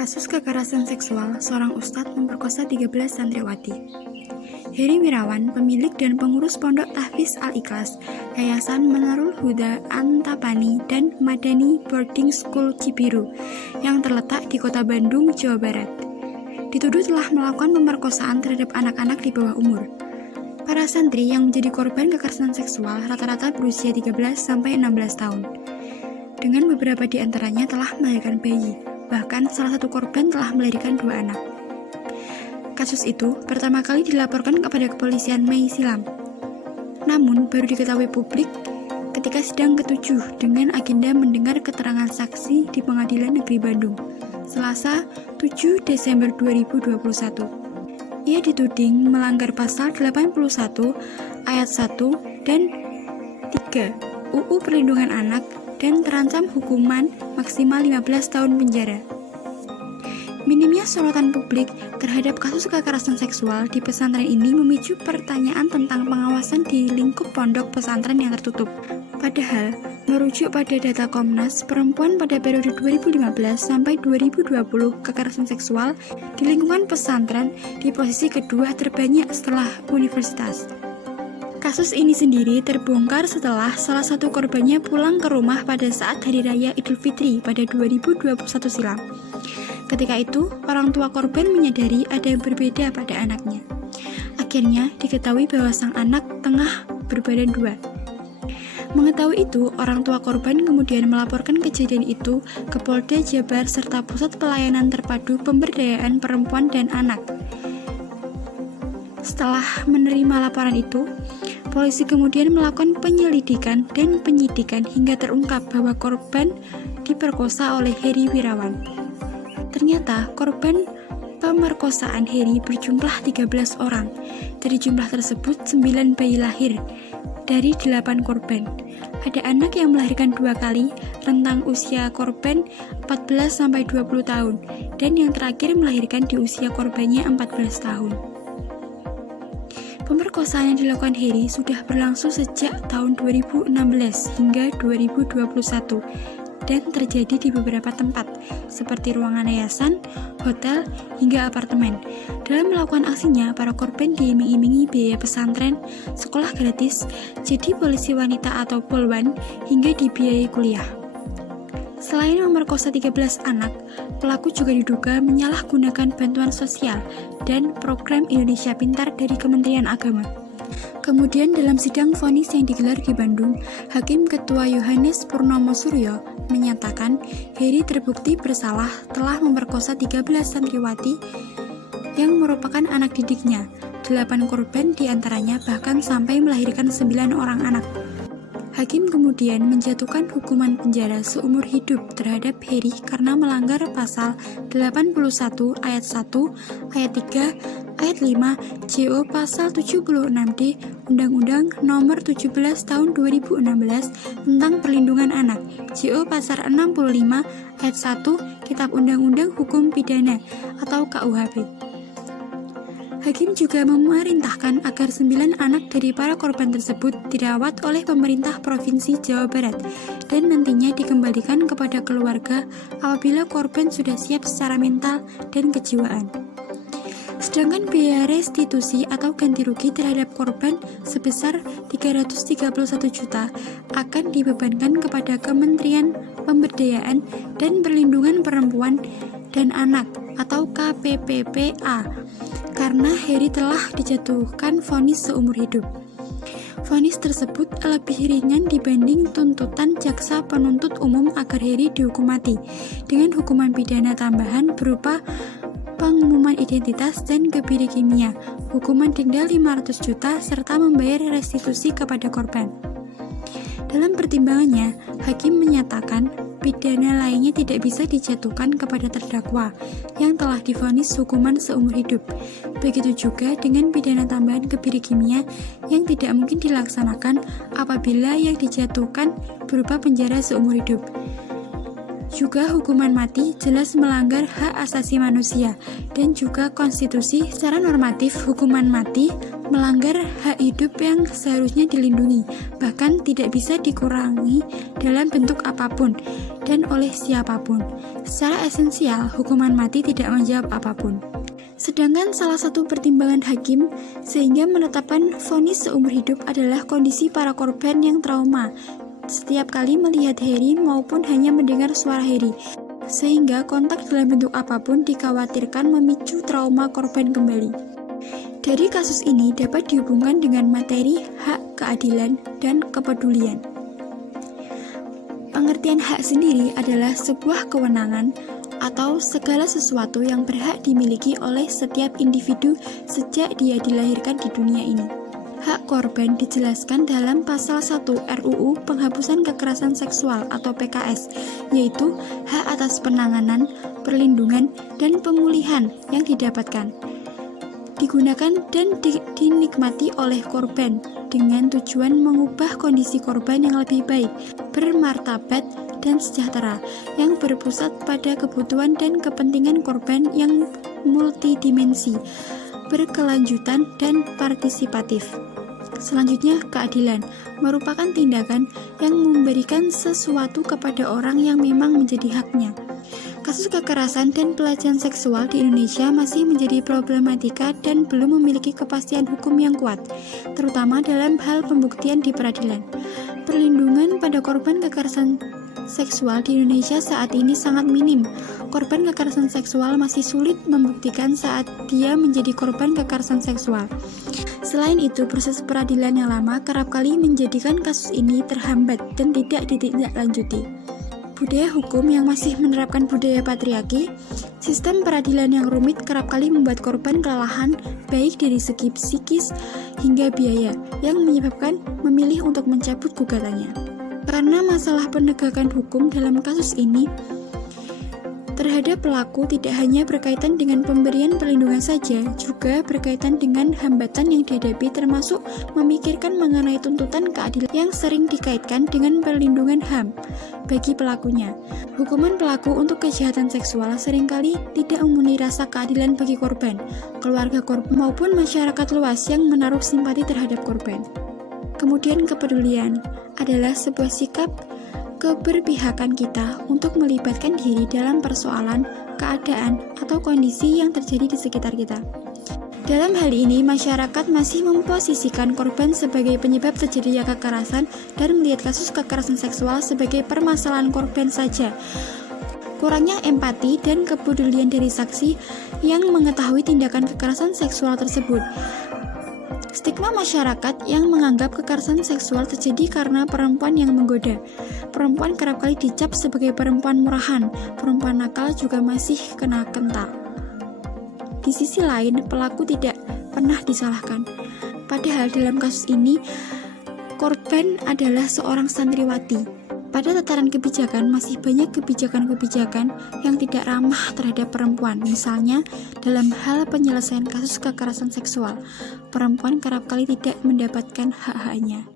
Kasus kekerasan seksual, seorang ustadz memperkosa 13 santriwati. Heri Wirawan, pemilik dan pengurus Pondok Tahfiz Al-Ikhlas, Yayasan Menarul Huda Antapani dan Madani Boarding School Cibiru, yang terletak di Kota Bandung, Jawa Barat, dituduh telah melakukan pemerkosaan terhadap anak-anak di bawah umur. Para santri yang menjadi korban kekerasan seksual rata-rata berusia 13-16 tahun. Dengan beberapa di antaranya telah melahirkan bayi. Bahkan salah satu korban telah melahirkan 2 anak. Kasus itu pertama kali dilaporkan kepada kepolisian Mei silam. Namun baru diketahui publik ketika sidang ke-7 dengan agenda mendengar keterangan saksi di Pengadilan Negeri Bandung, Selasa 7 Desember 2021. Ia dituding melanggar pasal 81 ayat 1 dan 3 UU Perlindungan Anak dan terancam hukuman maksimal 15 tahun penjara. Minimnya sorotan publik terhadap kasus kekerasan seksual di pesantren ini memicu pertanyaan tentang pengawasan di lingkup pondok pesantren yang tertutup. Padahal, merujuk pada data Komnas Perempuan pada periode 2015 sampai 2020, kekerasan seksual di lingkungan pesantren di posisi kedua terbanyak setelah universitas. Kasus ini sendiri terbongkar setelah salah satu korbannya pulang ke rumah pada saat Hari Raya Idul Fitri pada 2021 silam. Ketika itu, orang tua korban menyadari ada yang berbeda pada anaknya. Akhirnya, diketahui bahwa sang anak tengah berbadan 2. Mengetahui itu, orang tua korban kemudian melaporkan kejadian itu ke Polda Jabar serta Pusat Pelayanan Terpadu Pemberdayaan Perempuan dan Anak. Setelah menerima laporan itu, polisi kemudian melakukan penyelidikan dan penyidikan hingga terungkap bahwa korban diperkosa oleh Heri Wirawan. Ternyata korban pemerkosaan Heri berjumlah 13 orang. Dari jumlah tersebut 9 bayi lahir dari 8 korban. Ada anak yang melahirkan 2 kali, rentang usia korban 14-20 tahun, dan yang terakhir melahirkan di usia korbannya 14 tahun. Pemerkosaan yang dilakukan Heri sudah berlangsung sejak tahun 2016 hingga 2021 dan terjadi di beberapa tempat seperti ruangan yayasan, hotel, hingga apartemen. Dalam melakukan aksinya, para korban diiming-imingi biaya pesantren, sekolah gratis, jadi polisi wanita atau polwan, hingga dibiayai kuliah. Selain memerkosa 13 anak, pelaku juga diduga menyalahgunakan bantuan sosial dan program Indonesia Pintar dari Kementerian Agama. Kemudian dalam sidang vonis yang digelar di Bandung, Hakim Ketua Yohanes Purnomo Suryo menyatakan Heri terbukti bersalah telah memerkosa 13 santriwati yang merupakan anak didiknya. 8 korban diantaranya bahkan sampai melahirkan 9 orang anak. Hakim kemudian menjatuhkan hukuman penjara seumur hidup terhadap Heri karena melanggar pasal 81 ayat 1, ayat 3, ayat 5, JO pasal 76D Undang-Undang Nomor 17 Tahun 2016 tentang Perlindungan Anak, JO pasal 65 ayat 1 Kitab Undang-Undang Hukum Pidana atau KUHP. Hakim juga memerintahkan agar 9 anak dari para korban tersebut dirawat oleh pemerintah Provinsi Jawa Barat dan nantinya dikembalikan kepada keluarga apabila korban sudah siap secara mental dan kejiwaan. Sedangkan biaya restitusi atau ganti rugi terhadap korban sebesar 331 juta akan dibebankan kepada Kementerian Pemberdayaan dan Perlindungan Perempuan dan Anak atau KPPPA karena Heri telah dijatuhkan vonis seumur hidup. Vonis tersebut lebih ringan dibanding tuntutan jaksa penuntut umum agar Heri dihukum mati dengan hukuman pidana tambahan berupa pengumuman identitas dan kebiri kimia, hukuman denda 500 juta serta membayar restitusi kepada korban. Dalam pertimbangannya, Hakim menyatakan pidana lainnya tidak bisa dijatuhkan kepada terdakwa yang telah divonis hukuman seumur hidup. Begitu juga dengan pidana tambahan kebiri kimia yang tidak mungkin dilaksanakan apabila yang dijatuhkan berupa penjara seumur hidup. Juga hukuman mati jelas melanggar hak asasi manusia dan juga konstitusi. Secara normatif, hukuman mati melanggar hak hidup yang seharusnya dilindungi, bahkan tidak bisa dikurangi dalam bentuk apapun dan oleh siapapun. Secara esensial, hukuman mati tidak menjawab apapun. Sedangkan salah satu pertimbangan hakim sehingga menetapkan vonis seumur hidup adalah kondisi para korban yang trauma setiap kali melihat Harry maupun hanya mendengar suara Harry, sehingga kontak dalam bentuk apapun dikhawatirkan memicu trauma korban kembali. Dari kasus ini dapat dihubungkan dengan materi hak keadilan dan kepedulian. Pengertian hak sendiri adalah sebuah kewenangan atau segala sesuatu yang berhak dimiliki oleh setiap individu sejak dia dilahirkan di dunia ini. Hak korban dijelaskan dalam pasal 1 RUU Penghapusan Kekerasan Seksual atau PKS, yaitu hak atas penanganan, perlindungan, dan pemulihan yang didapatkan, digunakan dan dinikmati oleh korban dengan tujuan mengubah kondisi korban yang lebih baik, bermartabat, dan sejahtera, yang berpusat pada kebutuhan dan kepentingan korban yang multidimensi, berkelanjutan, dan partisipatif. Selanjutnya, keadilan merupakan tindakan yang memberikan sesuatu kepada orang yang memang menjadi haknya. Kasus kekerasan dan pelecehan seksual di Indonesia masih menjadi problematika dan belum memiliki kepastian hukum yang kuat, terutama dalam hal pembuktian di peradilan. Perlindungan pada korban kekerasan seksual di Indonesia saat ini sangat minim. Korban kekerasan seksual masih sulit membuktikan saat dia menjadi korban kekerasan seksual. Selain itu, proses peradilan yang lama kerap kali menjadikan kasus ini terhambat dan tidak ditindaklanjuti. Budaya hukum yang masih menerapkan budaya patriarki, sistem peradilan yang rumit kerap kali membuat korban kelelahan baik dari segi psikis hingga biaya yang menyebabkan memilih untuk mencabut gugatannya. Karena masalah penegakan hukum dalam kasus ini terhadap pelaku tidak hanya berkaitan dengan pemberian perlindungan saja, juga berkaitan dengan hambatan yang dihadapi, termasuk memikirkan mengenai tuntutan keadilan yang sering dikaitkan dengan perlindungan HAM bagi pelakunya. Hukuman pelaku untuk kejahatan seksual seringkali tidak memenuhi rasa keadilan bagi korban, keluarga korban, maupun masyarakat luas yang menaruh simpati terhadap korban. Kemudian kepedulian adalah sebuah sikap keberpihakan kita untuk melibatkan diri dalam persoalan, keadaan, atau kondisi yang terjadi di sekitar kita. Dalam hal ini, masyarakat masih memposisikan korban sebagai penyebab terjadinya kekerasan dan melihat kasus kekerasan seksual sebagai permasalahan korban saja. Kurangnya empati dan kepedulian dari saksi yang mengetahui tindakan kekerasan seksual tersebut. Stigma masyarakat yang menganggap kekerasan seksual terjadi karena perempuan yang menggoda. Perempuan kerap kali dicap sebagai perempuan murahan, perempuan nakal juga masih kena kental. Di sisi lain, pelaku tidak pernah disalahkan. Padahal dalam kasus ini, korban adalah seorang santriwati. Pada tataran kebijakan, masih banyak kebijakan-kebijakan yang tidak ramah terhadap perempuan. Misalnya, dalam hal penyelesaian kasus kekerasan seksual, perempuan kerap kali tidak mendapatkan hak-haknya.